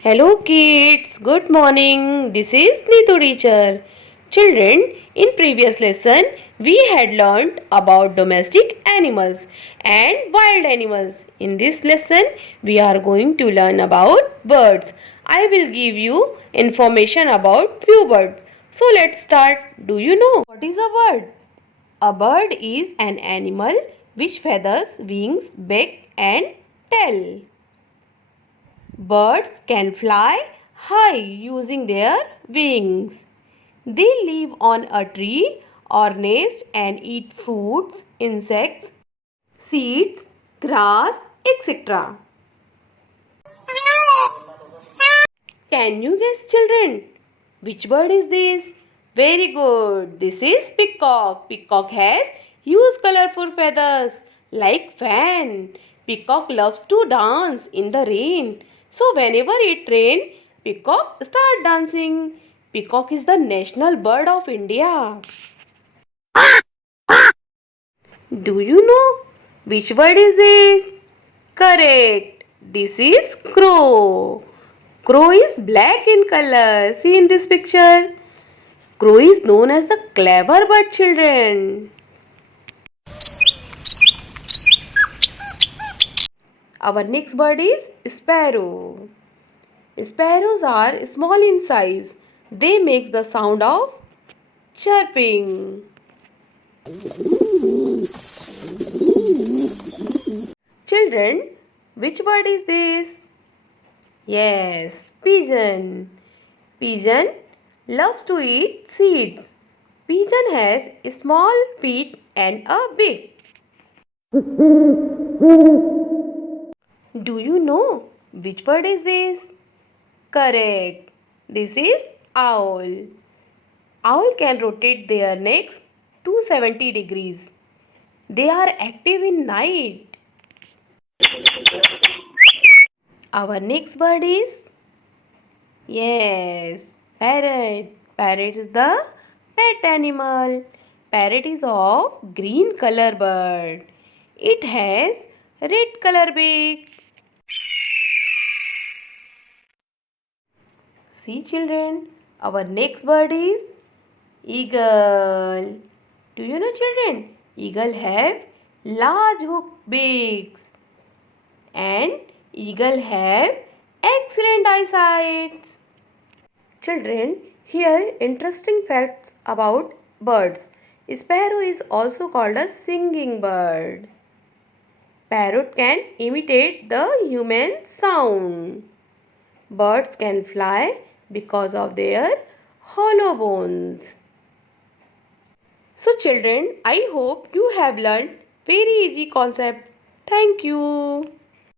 Hello kids, good morning. This is Neetu teacher. Children, in previous lesson we had learned about domestic animals and wild animals. In this lesson we are going to learn about birds. I will give you information about few birds. So let's start. Do you know what is a bird? A bird is an animal which feathers, wings, beak and tail. Birds can fly high using their wings. They live on a tree or nest and eat fruits, insects, seeds, grass, etc. Can you guess, children? Which bird is this? Very good. This is peacock. Peacock has huge colorful feathers like fan. Peacock loves to dance in the rain. So whenever it rains, peacock start dancing. Peacock is the national bird of India. Do you know which bird is this? Correct. This is crow. Crow is black in color. See in this picture. Crow is known as the clever bird, children. Our next bird is sparrow. Sparrows are small in size. They make the sound of chirping. Children, which bird is this? Yes, pigeon. Pigeon loves to eat seeds. Pigeon has small feet and a beak. Do you know which bird is this? Correct. This is owl. Owl can rotate their necks 270 degrees. They are active in night. Our next bird is yes, parrot. Parrot is the pet animal. Parrot is of green color bird. It has red color beak. See children, our next bird is eagle. Do you know children? Eagle have large hook beaks and eagle have excellent eyesight. Children, here interesting facts about birds. Sparrow is also called a singing bird. Parrot can imitate the human sound. Birds can fly because of their hollow bones. So children, I hope you have learned very easy concept. Thank you.